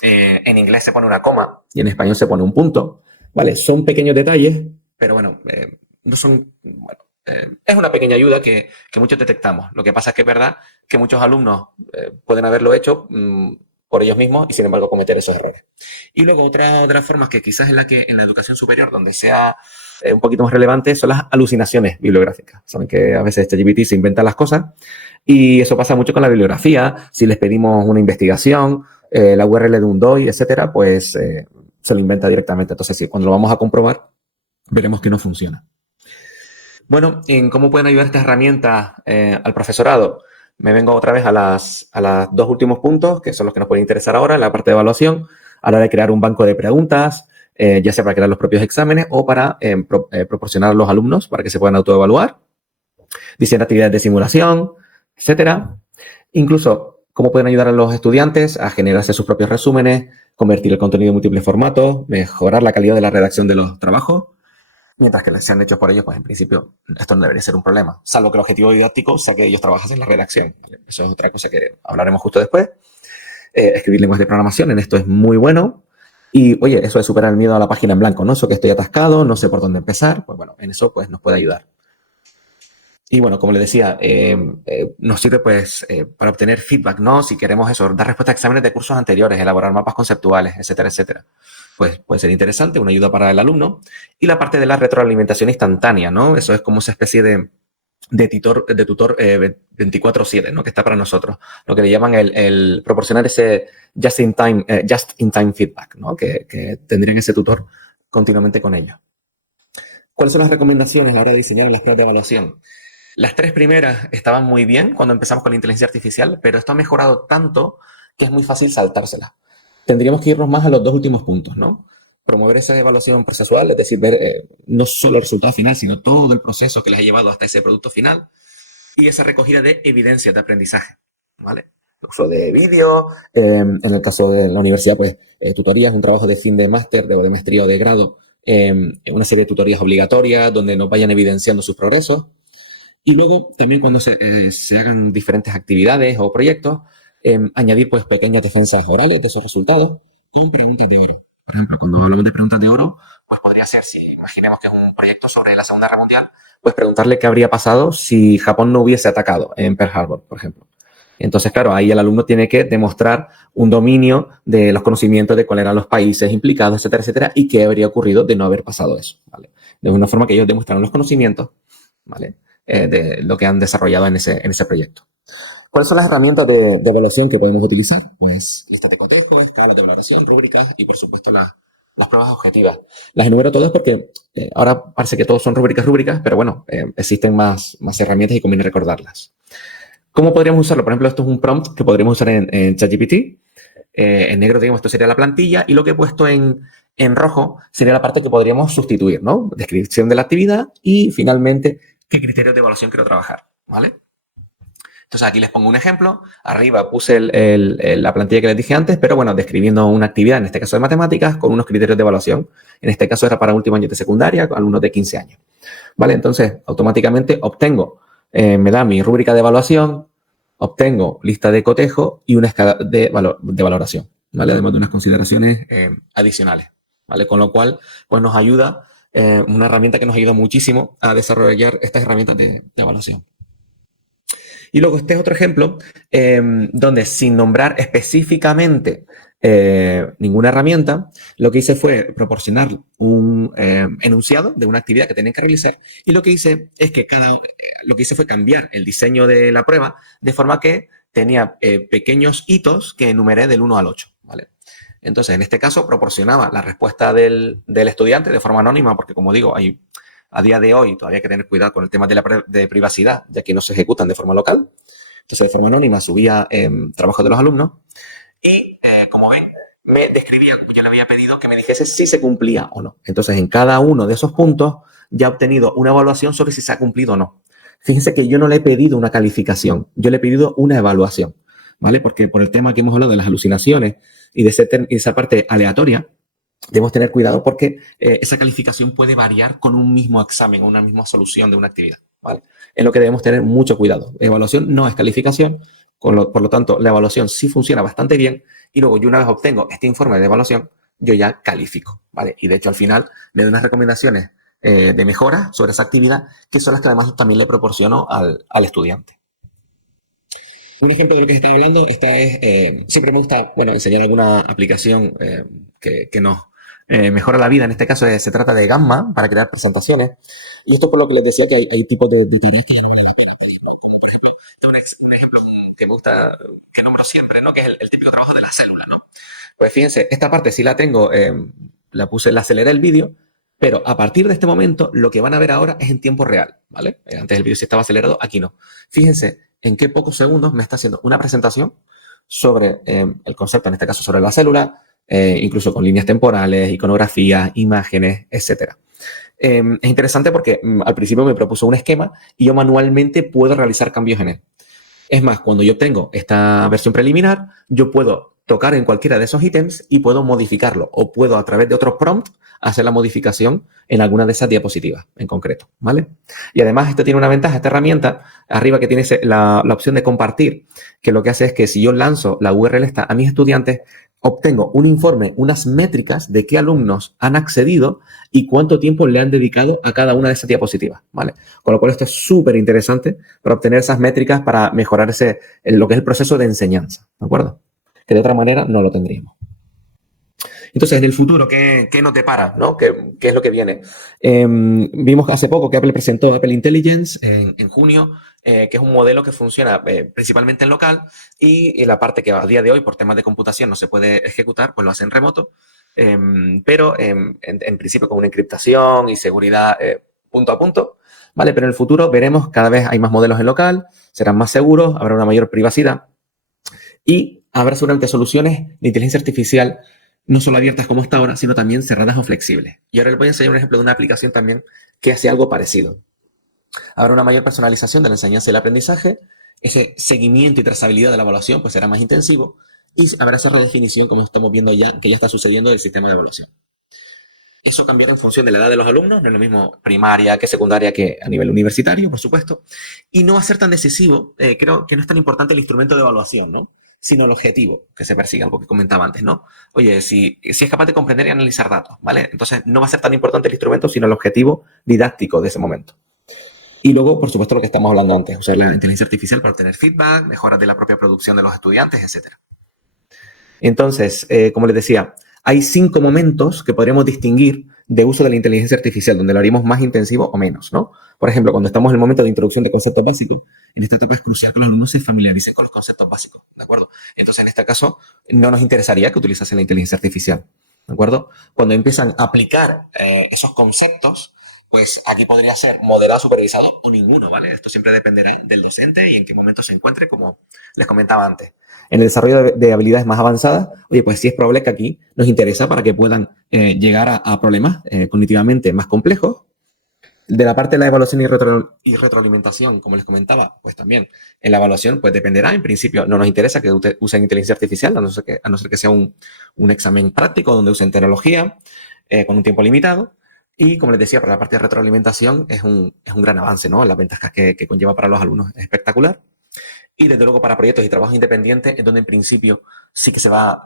en inglés se pone una coma y en español se pone un punto. ¿Vale? Son pequeños detalles, pero bueno, no son... Bueno, es una pequeña ayuda que muchos detectamos. Lo que pasa es que es verdad que muchos alumnos pueden haberlo hecho por ellos mismos y sin embargo cometer esos errores. Y luego otra de las formas que quizás es la que en la educación superior donde sea un poquito más relevante son las alucinaciones bibliográficas. Saben que a veces ChatGPT se inventa las cosas y eso pasa mucho con la bibliografía. Si les pedimos una investigación, la URL de un DOI, etcétera, pues se lo inventa directamente. Entonces, sí, cuando lo vamos a comprobar, veremos que no funciona. Bueno, en cómo pueden ayudar estas herramientas al profesorado. Me vengo otra vez a los 2 últimos puntos, que son los que nos pueden interesar ahora, en la parte de evaluación, a la hora de crear un banco de preguntas, ya sea para crear los propios exámenes o para proporcionar a los alumnos para que se puedan autoevaluar, diseñar actividades de simulación, etcétera. Incluso, cómo pueden ayudar a los estudiantes a generarse sus propios resúmenes, convertir el contenido en múltiples formatos, mejorar la calidad de la redacción de los trabajos. Mientras que sean hechos por ellos, pues en principio esto no debería ser un problema, salvo que el objetivo didáctico sea que ellos trabajasen en la redacción. Eso es otra cosa que hablaremos justo después. Escribir lenguajes de programación en esto es muy bueno. Y, oye, eso de superar el miedo a la página en blanco, ¿no? Eso que estoy atascado, no sé por dónde empezar, pues bueno, en eso pues nos puede ayudar. Y bueno, como les decía, nos sirve pues para obtener feedback, ¿no? Si queremos eso, dar respuesta a exámenes de cursos anteriores, elaborar mapas conceptuales, etcétera, etcétera. Pues puede ser interesante, una ayuda para el alumno. Y la parte de la retroalimentación instantánea, ¿no? Eso es como esa especie de tutor 24/7, ¿no? Que está para nosotros. Lo que le llaman el proporcionar ese just-in-time feedback, ¿no? Que tendrían ese tutor continuamente con ellos. ¿Cuáles son las recomendaciones a la hora de diseñar las pruebas de evaluación? Las 3 primeras estaban muy bien cuando empezamos con la inteligencia artificial, pero esto ha mejorado tanto que es muy fácil saltárselas. Tendríamos que irnos más a los 2 últimos puntos, ¿no? Promover esa evaluación procesual, es decir, ver no solo el resultado final, sino todo el proceso que les ha llevado hasta ese producto final y esa recogida de evidencias de aprendizaje, ¿vale? El uso de vídeos, en el caso de la universidad, pues tutorías, un trabajo de fin de máster, de maestría o de grado, una serie de tutorías obligatorias donde nos vayan evidenciando sus progresos. Y luego también cuando se hagan diferentes actividades o proyectos, añadir pues pequeñas defensas orales de esos resultados con preguntas de oro. Por ejemplo, cuando hablamos de preguntas de oro, pues podría ser, si imaginemos que es un proyecto sobre la Segunda Guerra Mundial, pues preguntarle qué habría pasado si Japón no hubiese atacado en Pearl Harbor, por ejemplo. Entonces, claro, ahí el alumno tiene que demostrar un dominio de los conocimientos de cuáles eran los países implicados, etcétera, etcétera, y qué habría ocurrido de no haber pasado eso, ¿vale? De una forma que ellos demuestran los conocimientos, ¿vale? De lo que han desarrollado en ese proyecto. ¿Cuáles son las herramientas de evaluación que podemos utilizar? Pues listas de cotejo, escalas de valoración, rúbricas y, por supuesto, las pruebas objetivas. Las enumero todas porque ahora parece que todos son rúbricas, pero bueno, existen más herramientas y conviene recordarlas. ¿Cómo podríamos usarlo? Por ejemplo, esto es un prompt que podríamos usar en ChatGPT. En negro, digamos, esto sería la plantilla y lo que he puesto en rojo sería la parte que podríamos sustituir, ¿no? Descripción de la actividad y, finalmente, qué criterios de evaluación quiero trabajar, ¿vale? Entonces, aquí les pongo un ejemplo. Arriba puse la plantilla que les dije antes, pero bueno, describiendo una actividad, en este caso de matemáticas, con unos criterios de evaluación. En este caso era para último año de secundaria, con alumnos de 15 años. ¿Vale? Entonces, automáticamente obtengo, me da mi rúbrica de evaluación, obtengo lista de cotejo y una escala de valoración, ¿vale? Además de unas consideraciones adicionales, ¿vale? Con lo cual, pues nos ayuda, una herramienta que nos ayuda muchísimo a desarrollar estas herramientas de evaluación. Y luego este es otro ejemplo donde sin nombrar específicamente ninguna herramienta, lo que hice fue proporcionar un enunciado de una actividad que tenían que realizar y lo que hice es que lo que hice fue cambiar el diseño de la prueba de forma que tenía pequeños hitos que enumeré del 1 al 8, ¿vale? Entonces, en este caso, proporcionaba la respuesta del estudiante de forma anónima, porque como digo, a día de hoy todavía hay que tener cuidado con el tema de privacidad, ya que no se ejecutan de forma local. Entonces, de forma anónima subía trabajos de los alumnos y, como ven, me describía, yo le había pedido que me dijese si se cumplía o no. Entonces, en cada uno de esos puntos ya he obtenido una evaluación sobre si se ha cumplido o no. Fíjense que yo no le he pedido una calificación, yo le he pedido una evaluación, ¿vale? Porque por el tema que hemos hablado de las alucinaciones y de esa parte aleatoria, debemos tener cuidado porque esa calificación puede variar con un mismo examen o una misma solución de una actividad, ¿vale? Es lo que debemos tener mucho cuidado. Evaluación no es calificación, por lo tanto, la evaluación sí funciona bastante bien y luego yo una vez obtengo este informe de evaluación, yo ya califico, ¿vale? Y de hecho al final me doy unas recomendaciones de mejora sobre esa actividad que son las que además también le proporciono al estudiante. Un ejemplo de lo que está hablando, siempre me gusta, bueno, enseñar alguna aplicación que nos mejora la vida. En este caso se trata de Gamma para crear presentaciones. Y esto por lo que les decía que hay tipos de tareas que como por ejemplo, un ejemplo que me gusta, que nombro siempre, ¿no? Que es el típico trabajo de la célula, ¿no? Pues fíjense, esta parte sí la tengo, la aceleré el vídeo, pero a partir de este momento lo que van a ver ahora es en tiempo real, ¿vale? Antes el vídeo sí estaba acelerado, aquí no. Fíjense en qué pocos segundos me está haciendo una presentación sobre el concepto, en este caso sobre la célula, incluso con líneas temporales, iconografías, imágenes, etc. Es interesante porque al principio me propuso un esquema y yo manualmente puedo realizar cambios en él. Es más, cuando yo tengo esta versión preliminar, yo puedo tocar en cualquiera de esos ítems y puedo modificarlo o puedo a través de otros prompts hacer la modificación en alguna de esas diapositivas en concreto, ¿vale? Y además esto tiene una ventaja, esta herramienta, arriba que tiene la opción de compartir, que lo que hace es que si yo lanzo la URL esta a mis estudiantes, obtengo un informe, unas métricas de qué alumnos han accedido y cuánto tiempo le han dedicado a cada una de esas diapositivas, ¿vale? Con lo cual esto es súper interesante para obtener esas métricas para mejorar lo que es el proceso de enseñanza, ¿de acuerdo? Que de otra manera no lo tendríamos. Entonces, en el futuro, ¿qué nos depara? ¿No? ¿Qué es lo que viene? Vimos hace poco que Apple presentó Apple Intelligence en junio, que es un modelo que funciona principalmente en local y la parte que a día de hoy, por temas de computación, no se puede ejecutar, pues lo hace en remoto, pero en principio con una encriptación y seguridad punto a punto, ¿vale? Pero en el futuro veremos cada vez hay más modelos en local, serán más seguros, habrá una mayor privacidad y habrá seguramente soluciones de inteligencia artificial no solo abiertas como está ahora, sino también cerradas o flexibles. Y ahora les voy a enseñar un ejemplo de una aplicación también que hace algo parecido. Habrá una mayor personalización de la enseñanza y el aprendizaje, ese seguimiento y trazabilidad de la evaluación pues será más intensivo y habrá esa redefinición, como estamos viendo ya, que ya está sucediendo del sistema de evaluación. Eso cambiará en función de la edad de los alumnos, no es lo mismo primaria que secundaria que a nivel universitario, por supuesto, y no va a ser tan decisivo, creo que no es tan importante el instrumento de evaluación, ¿no? Sino el objetivo que se persigue, algo que comentaba antes, ¿no? Oye, si es capaz de comprender y analizar datos, ¿vale? Entonces no va a ser tan importante el instrumento, sino el objetivo didáctico de ese momento. Y luego, por supuesto, lo que estamos hablando antes, usar la inteligencia artificial para obtener feedback, mejoras de la propia producción de los estudiantes, etc. Entonces, como les decía, hay 5 momentos que podríamos distinguir de uso de la inteligencia artificial, donde lo haríamos más intensivo o menos, ¿no? Por ejemplo, cuando estamos en el momento de introducción de conceptos básicos, en esta etapa es crucial que los alumnos se familiaricen con los conceptos básicos, ¿de acuerdo? Entonces, en este caso, no nos interesaría que utilizasen la inteligencia artificial, ¿de acuerdo? Cuando empiezan a aplicar esos conceptos, pues aquí podría ser moderado, supervisado o ninguno, ¿vale? Esto siempre dependerá del docente y en qué momento se encuentre, como les comentaba antes. En el desarrollo de habilidades más avanzadas, oye, pues sí es probable que aquí nos interesa para que puedan llegar a problemas cognitivamente más complejos. De la parte de la evaluación y retroalimentación, como les comentaba, pues también en la evaluación pues dependerá. En principio no nos interesa que usen inteligencia artificial, a no ser que sea un examen práctico donde usen tecnología con un tiempo limitado. Y como les decía, para la parte de retroalimentación es un gran avance, ¿no? Las ventajas que conlleva para los alumnos es espectacular. Y desde luego para proyectos y trabajos independientes es donde en principio sí que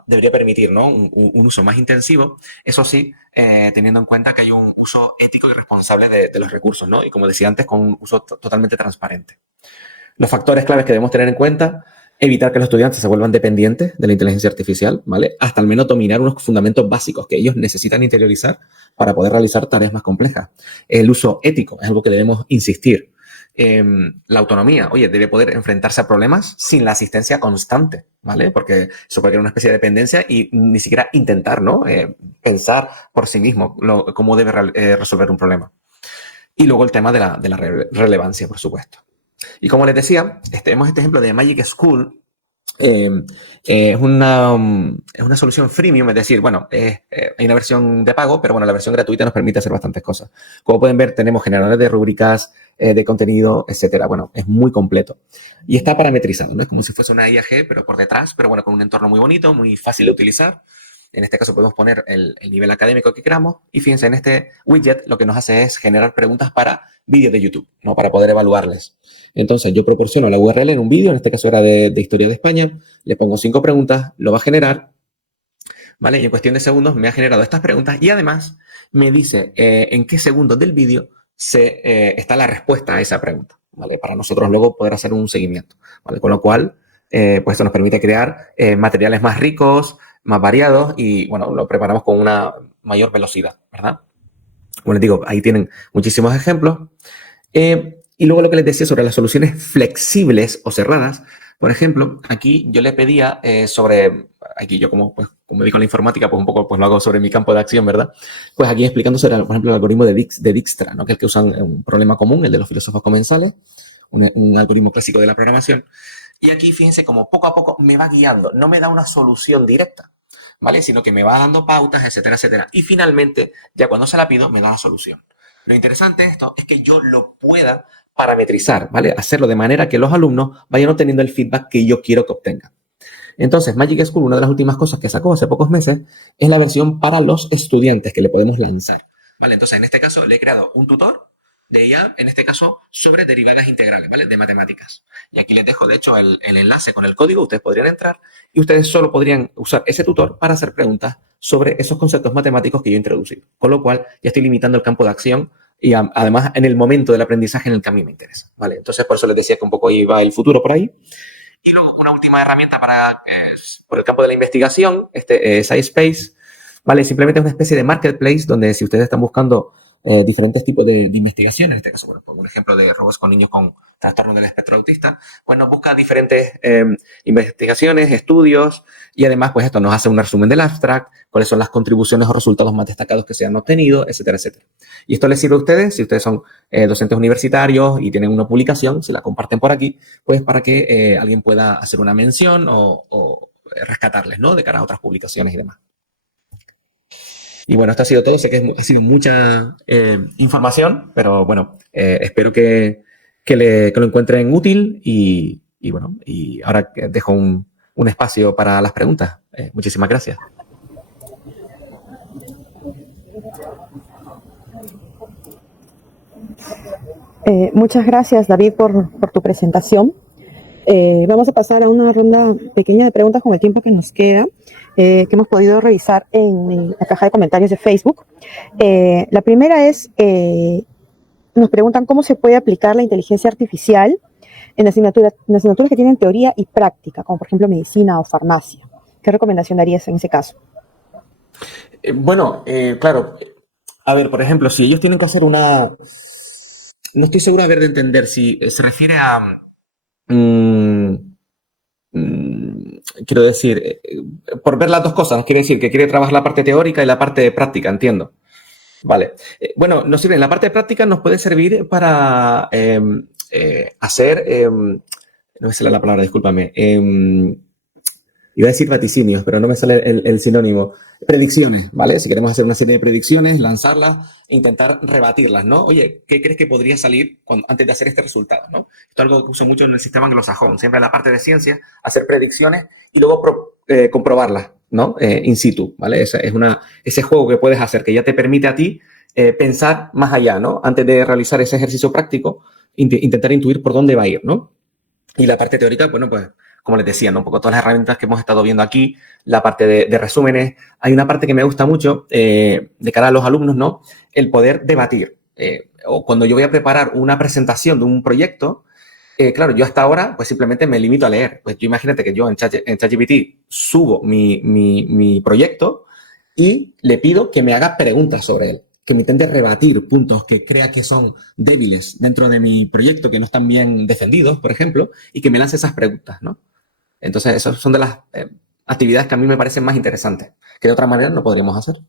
debería permitir, ¿no? un uso más intensivo, eso sí, teniendo en cuenta que hay un uso ético y responsable de los recursos, ¿no? Y como decía antes, con un uso totalmente transparente. Los factores claves que debemos tener en cuenta: evitar que los estudiantes se vuelvan dependientes de la inteligencia artificial, ¿vale? Hasta al menos dominar unos fundamentos básicos que ellos necesitan interiorizar para poder realizar tareas más complejas. El uso ético es algo que debemos insistir. La autonomía, oye, debe poder enfrentarse a problemas sin la asistencia constante, ¿vale? Porque eso puede crear una especie de dependencia y ni siquiera intentar, ¿no? Pensar por sí mismo cómo debe resolver un problema. Y luego el tema de la relevancia, por supuesto. Y como les decía, tenemos este ejemplo de Magic School. Es una solución freemium, es decir, bueno, hay una versión de pago, pero bueno, la versión gratuita nos permite hacer bastantes cosas. Como pueden ver, tenemos generadores de rúbricas, de contenido, etcétera. Bueno, es muy completo. Y está parametrizado, ¿no? Es como si fuese una IAG, pero por detrás, pero bueno, con un entorno muy bonito, muy fácil de utilizar. En este caso podemos poner el nivel académico que queramos. Y fíjense, en este widget lo que nos hace es generar preguntas para vídeos de YouTube, ¿no? Para poder evaluarles. Entonces, yo proporciono la URL en un vídeo, en este caso era de Historia de España, le pongo 5 preguntas, lo va a generar, ¿vale? Y en cuestión de segundos me ha generado estas preguntas y además me dice en qué segundos del vídeo está la respuesta a esa pregunta, ¿vale? Para nosotros luego poder hacer un seguimiento, ¿vale? Con lo cual, pues esto nos permite crear materiales más ricos, más variados y, bueno, lo preparamos con una mayor velocidad, ¿verdad? Como les digo, ahí tienen muchísimos ejemplos. Y luego lo que les decía sobre las soluciones flexibles o cerradas. Por ejemplo, aquí yo le pedía aquí yo como digo la informática, pues un poco pues lo hago sobre mi campo de acción, ¿verdad? Pues aquí explicando sobre, por ejemplo, el algoritmo de Dijkstra, ¿no? Que es el que usan un problema común, el de los filósofos comensales, un algoritmo clásico de la programación. Y aquí fíjense como poco a poco me va guiando, no me da una solución directa, ¿vale? Sino que me va dando pautas, etcétera, etcétera. Y finalmente, ya cuando se la pido, me da la solución. Lo interesante de esto es que yo lo pueda parametrizar, ¿vale? Hacerlo de manera que los alumnos vayan obteniendo el feedback que yo quiero que obtengan. Entonces, Magic School, una de las últimas cosas que sacó hace pocos meses, es la versión para los estudiantes que le podemos lanzar, ¿vale? Entonces, en este caso, le he creado un tutor de IA, en este caso, sobre derivadas integrales, ¿vale? De matemáticas. Y aquí les dejo, de hecho, el enlace con el código. Ustedes podrían entrar y ustedes solo podrían usar ese tutor para hacer preguntas sobre esos conceptos matemáticos que yo he introducido. Con lo cual, ya estoy limitando el campo de acción y además en el momento del aprendizaje en el que a mí me interesa, ¿vale? Entonces, por eso les decía que un poco ahí va el futuro por ahí. Y luego, una última herramienta por el campo de la investigación, SciSpace, ¿vale? Simplemente es una especie de marketplace donde si ustedes están buscando diferentes tipos de investigación, en este caso, bueno, por un ejemplo de robots con niños con trastorno del espectro autista, pues nos busca diferentes investigaciones, estudios, y además, pues esto nos hace un resumen del abstract, cuáles son las contribuciones o resultados más destacados que se han obtenido, etcétera, etcétera. Y esto les sirve a ustedes, si ustedes son docentes universitarios y tienen una publicación, si la comparten por aquí, pues para que alguien pueda hacer una mención o rescatarles, ¿no? De cara a otras publicaciones y demás. Y bueno, esto ha sido todo. Sé que ha sido mucha información, pero bueno, espero que lo encuentren útil y bueno, y ahora dejo un espacio para las preguntas. Muchísimas gracias. Muchas gracias, David, por tu presentación. Vamos a pasar a una ronda pequeña de preguntas con el tiempo que nos queda, que hemos podido revisar en la caja de comentarios de Facebook. La primera es, nos preguntan cómo se puede aplicar la inteligencia artificial en asignaturas que tienen teoría y práctica, como por ejemplo medicina o farmacia. ¿Qué recomendación darías en ese caso? Bueno, claro. A ver, por ejemplo, si ellos tienen que hacer no estoy seguro de entender si se refiere a... quiero decir, por ver las dos cosas, ¿no? Quiere decir que quiere trabajar la parte teórica y la parte práctica, entiendo. Vale. Bueno, nos sirve. En la parte práctica nos puede servir para hacer, no me sale la palabra, discúlpame. Iba a decir vaticinios, pero no me sale el sinónimo. Predicciones, ¿vale? Si queremos hacer una serie de predicciones, lanzarlas e intentar rebatirlas, ¿no? Oye, ¿qué crees que podría salir antes de hacer este resultado, ¿no? Esto es algo que uso mucho en el sistema anglosajón. Siempre en la parte de ciencia, hacer predicciones y luego comprobarlas, ¿no? In situ, ¿vale? Ese juego que puedes hacer que ya te permite a ti pensar más allá, ¿no? Antes de realizar ese ejercicio práctico, intentar intuir por dónde va a ir, ¿no? Y la parte teórica, bueno, pues como les decía, ¿no? Un poco todas las herramientas que hemos estado viendo aquí, la parte de resúmenes. Hay una parte que me gusta mucho de cara a los alumnos, ¿no? El poder debatir. O cuando yo voy a preparar una presentación de un proyecto, claro, yo hasta ahora pues simplemente me limito a leer. Pues yo imagínate que yo en ChatGPT subo mi proyecto y le pido que me haga preguntas sobre él, que me intente rebatir puntos que crea que son débiles dentro de mi proyecto, que no están bien defendidos, por ejemplo, y que me lance esas preguntas, ¿no? Entonces, esas son de las actividades que a mí me parecen más interesantes, que de otra manera no podríamos hacer.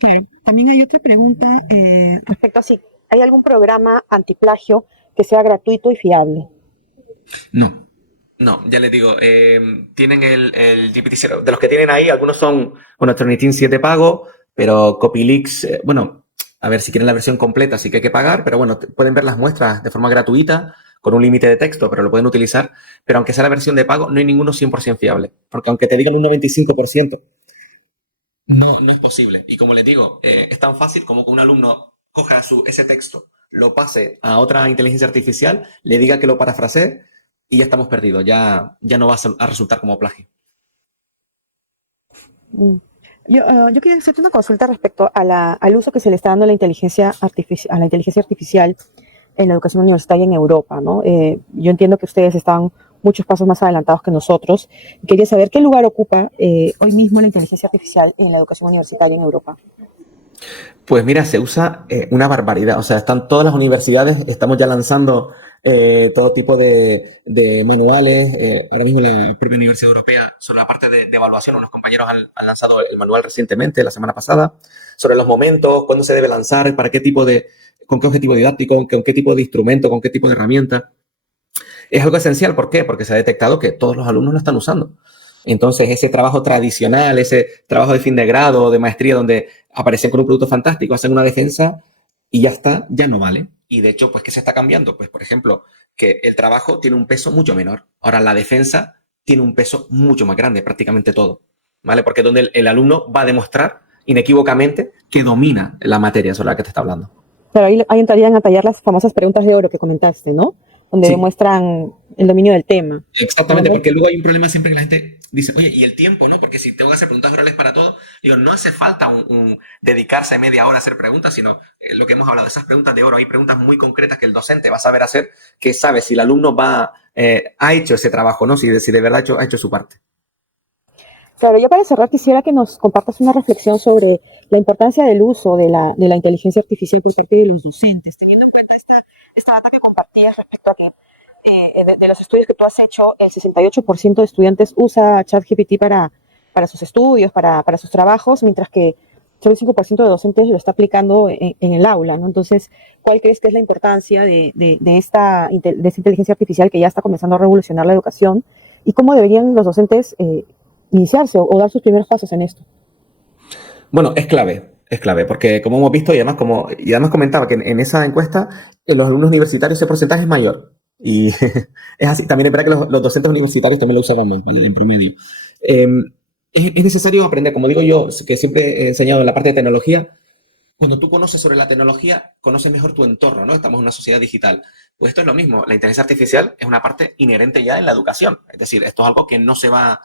Claro. También hay otra pregunta respecto a si hay algún programa antiplagio que sea gratuito y fiable. No, no, ya les digo, tienen el GPT-0. De los que tienen ahí, algunos son, bueno, Turnitin 7 pago, pero Copylix, bueno, a ver, si quieren la versión completa sí que hay que pagar, pero bueno, pueden ver las muestras de forma gratuita, con un límite de texto, pero lo pueden utilizar. Pero aunque sea la versión de pago, no hay ninguno 100% fiable, porque aunque te digan un 95%, no es posible. Y como les digo, es tan fácil como que un alumno coja ese texto, lo pase a otra inteligencia artificial, le diga que lo parafrasee y ya estamos perdidos. Ya no va a resultar como plagio. Mm. Yo quería hacerte una consulta respecto a al uso que se le está dando a a la inteligencia artificial en la educación universitaria en Europa, ¿no? Yo entiendo que ustedes están muchos pasos más adelantados que nosotros. Quería saber qué lugar ocupa hoy mismo la inteligencia artificial en la educación universitaria en Europa. Pues mira, se usa una barbaridad. O sea, están todas las universidades, estamos ya lanzando todo tipo de manuales. Ahora mismo la propia Universidad Europea, sobre la parte de evaluación, unos compañeros han lanzado el manual recientemente, la semana pasada, sobre los momentos, cuándo se debe lanzar, para qué tipo con qué objetivo didáctico, con qué tipo de instrumento, con qué tipo de herramienta. Es algo esencial, ¿por qué? Porque se ha detectado que todos los alumnos lo están usando. Entonces, ese trabajo tradicional, ese trabajo de fin de grado, de maestría, donde aparecen con un producto fantástico, hacen una defensa y ya está, ya no vale. Y de hecho, pues, ¿qué se está cambiando? Pues, por ejemplo, que el trabajo tiene un peso mucho menor. Ahora, la defensa tiene un peso mucho más grande, prácticamente todo. ¿Vale? Porque es donde el alumno va a demostrar inequívocamente que domina la materia sobre la que te está hablando. Pero ahí entrarían a tallar las famosas preguntas de oro que comentaste, ¿no? Donde Sí. demuestran el dominio del tema. Exactamente, porque luego hay un problema siempre que la gente dice, oye, ¿y el tiempo, no? Porque si tengo que hacer preguntas orales para todo, digo, no hace falta dedicarse media hora a hacer preguntas, sino lo que hemos hablado, esas preguntas de oro, hay preguntas muy concretas que el docente va a saber hacer, que sabe si el alumno ha hecho ese trabajo, ¿no? Si de verdad ha hecho su parte. Claro, ya para cerrar quisiera que nos compartas una reflexión sobre la importancia del uso de la inteligencia artificial por parte de los docentes, teniendo en cuenta esta data que compartías respecto a que de los estudios que tú has hecho, el 68% de estudiantes usa ChatGPT para sus estudios, para sus trabajos, mientras que solo el 5% de docentes lo está aplicando en el aula, ¿no? Entonces, ¿cuál crees que es la importancia de esta inteligencia artificial que ya está comenzando a revolucionar la educación? ¿Y cómo deberían los docentes iniciarse o dar sus primeros pasos en esto? Bueno, es clave, porque como hemos visto y además comentaba que en esa encuesta, en los alumnos universitarios ese porcentaje es mayor. Y es así. También es verdad que los docentes universitarios también lo usaban más, ¿vale? En promedio. Eh, es necesario aprender, como digo yo, que siempre he enseñado en la parte de tecnología, cuando tú conoces sobre la tecnología, conoces mejor tu entorno, ¿no? Estamos en una sociedad digital. Pues esto es lo mismo. La inteligencia artificial es una parte inherente ya en la educación. Es decir, esto es algo que no se va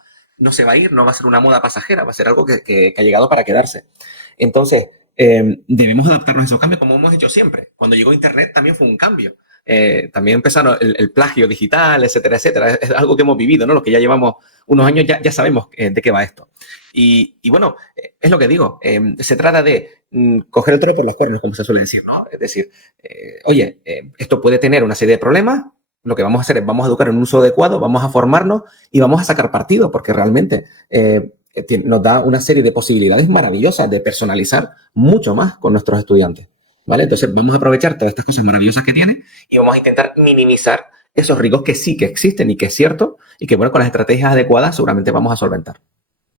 a ir, no va a ser una moda pasajera, va a ser algo que ha llegado para quedarse. Entonces, debemos adaptarnos a esos cambios como hemos hecho siempre. Cuando llegó Internet también fue un cambio. También empezaron el plagio digital, etcétera, etcétera. Es algo que hemos vivido, ¿no? Lo que ya llevamos unos años, ya sabemos de qué va esto. Y bueno, es lo que digo. Se trata de coger el toro por los cuernos, como se suele decir, ¿no? Es decir, oye, esto puede tener una serie de problemas. Lo que vamos a hacer es vamos a educar en un uso adecuado, vamos a formarnos y vamos a sacar partido, porque realmente nos da una serie de posibilidades maravillosas de personalizar mucho más con nuestros estudiantes, ¿vale? Entonces vamos a aprovechar todas estas cosas maravillosas que tiene y vamos a intentar minimizar esos riesgos que sí que existen y que es cierto y que, bueno, con las estrategias adecuadas seguramente vamos a solventar.